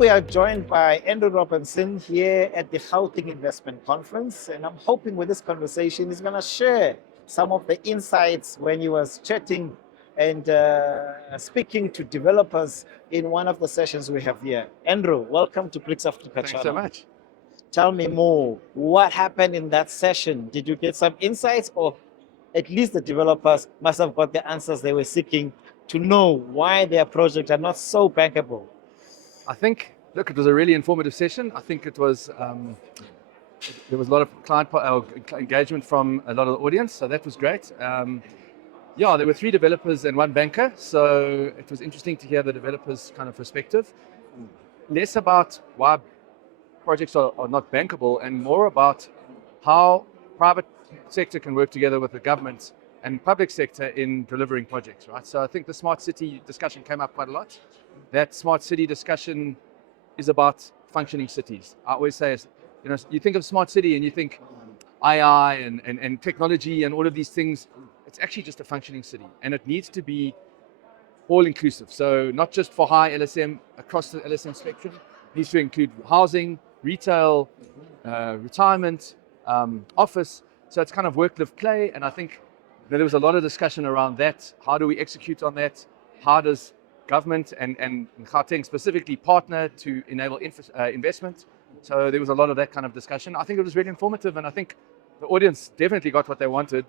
we are joined by Andrew Robinson here at the Gauteng Investment Conference, and I'm hoping with this conversation he's going to share some of the insights when he was chatting and speaking to developers in one of the sessions we have here. Andrew, welcome to BRICS Africa Thanks Channel. so much. Tell me more. What happened in that session? Did you get some insights, or at least the developers must have got the answers they were seeking to know why their projects are not so bankable? I think, look, it was a really informative session. I think it was, there was a lot of client engagement from a lot of the audience, so that was great. Yeah, there were 3 developers and 1 banker, so it was interesting to hear the developers' kind of perspective. Less about why projects are not bankable and more about how private sector can work together with the government and public sector in delivering projects, right? So I think the smart city discussion came up quite a lot. That smart city discussion is about functioning cities. I always say, you think of smart city and you think AI and technology and all of these things. It's actually just a functioning city, and it needs to be all inclusive. So not just for high LSM, across the LSM spectrum. It needs to include housing, retail, retirement, office. So it's kind of work, live, play. And I think there was a lot of discussion around that. How do we execute on that? How does government and Gauteng specifically partner to enable investment? So there was a lot of that kind of discussion. I think it was really informative, and I think the audience definitely got what they wanted,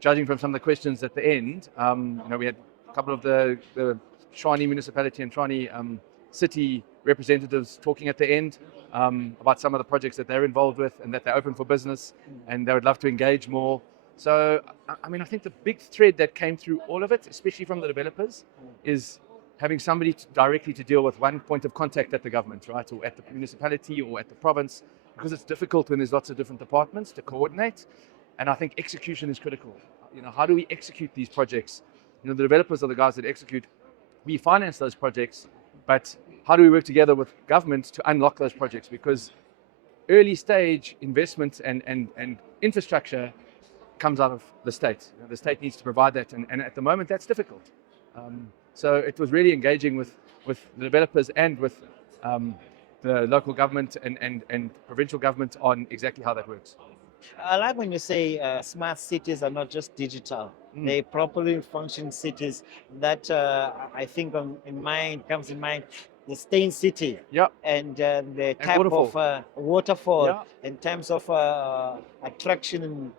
judging from some of the questions at the end. We had a couple of the Tshwane municipality and Tshwane city representatives talking at the end about some of the projects that they're involved with and that they're open for business and they would love to engage more. So, I think the big thread that came through all of it, especially from the developers, is having somebody directly to deal with one point of contact at the government, right, or at the municipality or at the province, because it's difficult when there's lots of different departments to coordinate. And I think execution is critical. How do we execute these projects? The developers are the guys that execute. We finance those projects, but how do we work together with government to unlock those projects? Because early stage investment and infrastructure comes out of the state. The state needs to provide that, and at the moment that's difficult. So it was really engaging with the developers and with the local government and provincial government on exactly how that works. I like when you say smart cities are not just digital. They properly function cities that I think comes in mind the Stain City, and the type waterfall. of waterfall, Yeah. in terms of attraction.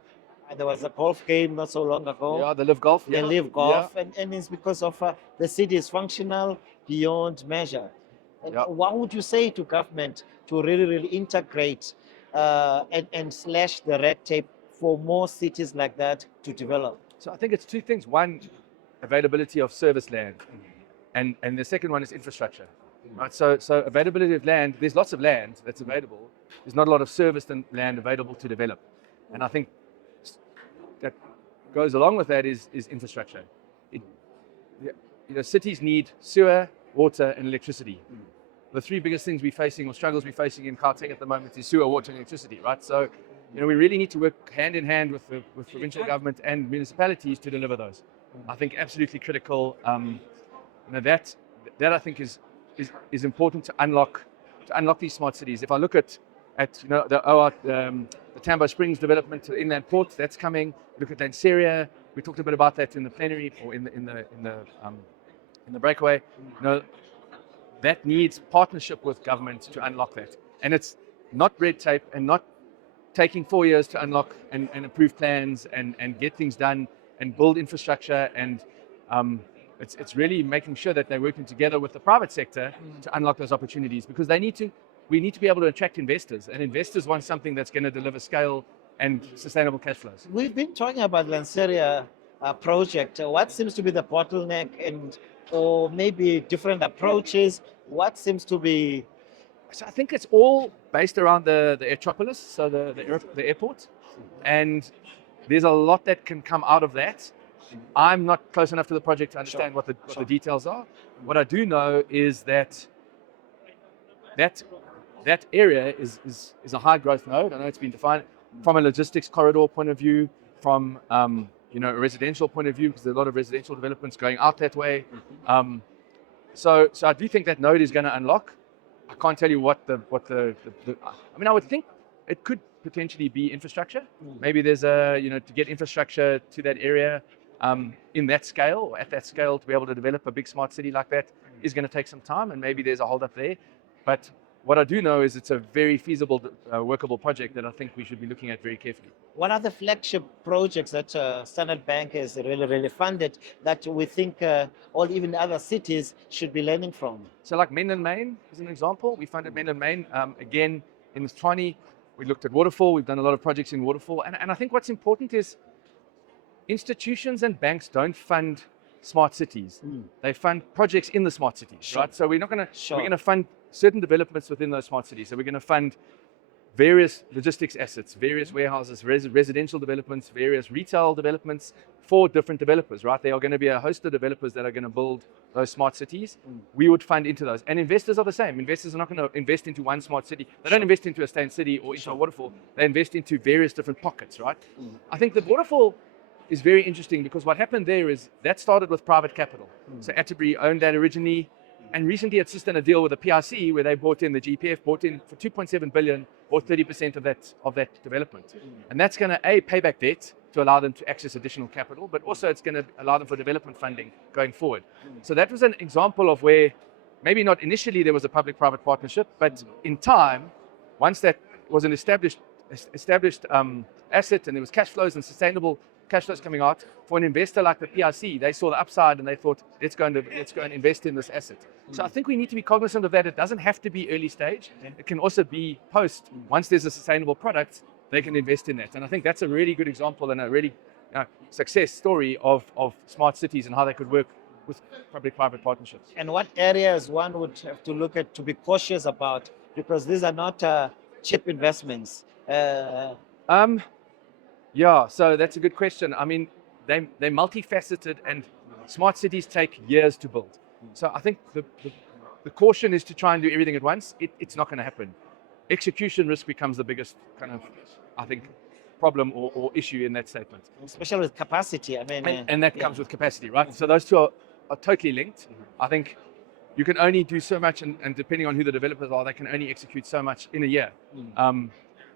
There was a golf game not so long ago. Yeah, the Live Golf. The Live Golf, and it's because of the city is functional beyond measure. And what would you say to government to really integrate and slash the red tape for more cities like that to develop? So I think it's 2 things. One, availability of service land, and the second one is infrastructure. Right. So availability of land. There's lots of land that's available. There's not a lot of serviced land available to develop, and I think that goes along with that is infrastructure. Cities need sewer, water, and electricity. The 3 biggest things we're facing, or struggles we're facing in Gauteng at the moment, is sewer, water, and electricity. Right. So, we really need to work hand in hand with provincial government and municipalities to deliver those. I think absolutely critical. That I think is important to unlock these smart cities. If I look at the Tambo Springs development to the inland port, that's coming. Look at Lanseria. We talked a bit about that in the plenary or in the breakaway. That needs partnership with government to unlock that, and it's not red tape and not taking 4 years to unlock and approve plans and get things done and build infrastructure, and it's really making sure that they're working together with the private sector to unlock those opportunities, because we need to be able to attract investors, and investors want something that's going to deliver scale and sustainable cash flows. We've been talking about Lanseria project. What seems to be the bottleneck, or maybe different approaches? What seems to be? So I think it's all based around the Airtropolis, so the airport, and there's a lot that can come out of that. I'm not close enough to the project to understand what the details are. What I do know is that area is a high growth node. I know it's been defined from a logistics corridor point of view, from a residential point of view, because there's a lot of residential developments going out that way. So I do think that node is going to unlock. I can't tell you what the I mean, I would think it could potentially be infrastructure. Maybe there's to get infrastructure to that area in that scale, or at that scale, to be able to develop a big smart city like that is going to take some time, and maybe there's a hold up there. But what I do know is it's a very feasible, workable project that I think we should be looking at very carefully. What are the flagship projects that Standard Bank has really funded that we think all even other cities should be learning from? So like Menlyn Main is an example. We funded Menlyn Main. Again, in this 20, we looked at Waterfall. We've done a lot of projects in Waterfall. And I think what's important is institutions and banks don't fund smart cities. They fund projects in the smart cities, right? So we're not going to, we're going to fund certain developments within those smart cities. So we're going to fund various logistics assets, various warehouses, residential developments, various retail developments for different developers, right? There are going to be a host of developers that are going to build those smart cities. We would fund into those. And investors are the same. Investors are not going to invest into one smart city. They don't invest into a Stan City or into a Waterfall. They invest into various different pockets, right? I think the Waterfall is very interesting because what happened there is that started with private capital. So Atterbury owned that originally. And recently it's just done a deal with the PRC where they bought in, the GPF bought in for 2.7 billion, bought 30% of that development. And that's going to pay back debt to allow them to access additional capital, but also it's going to allow them for development funding going forward. So that was an example of where maybe not initially there was a public-private partnership, but in time, once that was an established asset and there was cash flows and sustainable cash flows coming out, for an investor like the PRC, they saw the upside and they thought, let's go and invest in this asset. So I think we need to be cognizant of that. It doesn't have to be early stage. It can also be post. Once there's a sustainable product, they can invest in that. And I think that's a really good example and a really success story of smart cities and how they could work with public-private partnerships. And what areas one would have to look at to be cautious about, because these are not cheap investments. Yeah, so that's a good question. I mean, they're multifaceted and smart cities take years to build. So I think the caution is to try and do everything at once. It's not going to happen. Execution risk becomes the biggest kind of, I think, problem or issue in that statement. Especially with capacity. I mean, and that comes with capacity, right? So those two are totally linked. I think you can only do so much, and depending on who the developers are, they can only execute so much in a year.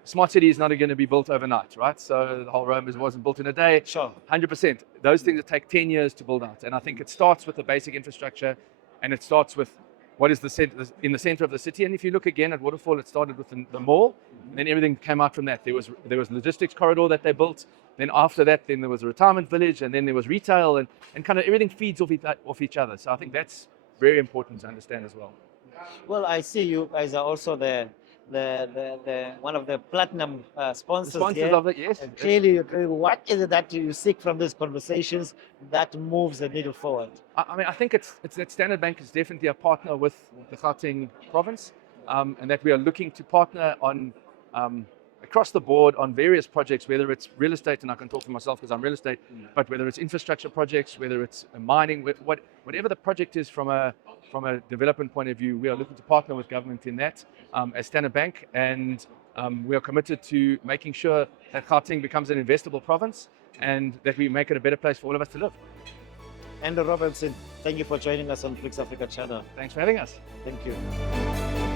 Smart city is not going to be built overnight, right? So the whole Rome wasn't built in a day. Sure. 100%. Those things that take 10 years to build out. And I think it starts with the basic infrastructure, and it starts with what is in the center of the city. And if you look again at Waterfall, it started with the mall, and then everything came out from that. There was logistics corridor that they built. Then after that, then there was a retirement village, and then there was retail, and kind of everything feeds off each other. So I think that's very important to understand as well. Well, I see you guys are also the one of the platinum sponsors. The sponsors here. of it, yes. Clearly, what is it that you seek from these conversations that moves the needle forward? I mean, I think it's that Standard Bank is definitely a partner with the Gauteng province, and that we are looking to partner on across the board on various projects, whether it's real estate, and I can talk for myself because I'm real estate, but whether it's infrastructure projects, whether it's mining, whatever the project is from a development point of view, we are looking to partner with government in that as Standard Bank, and we are committed to making sure that Gauteng becomes an investable province and that we make it a better place for all of us to live. Andrew Robinson, thank you for joining us on BRICS Africa channel. Thanks for having us. Thank you.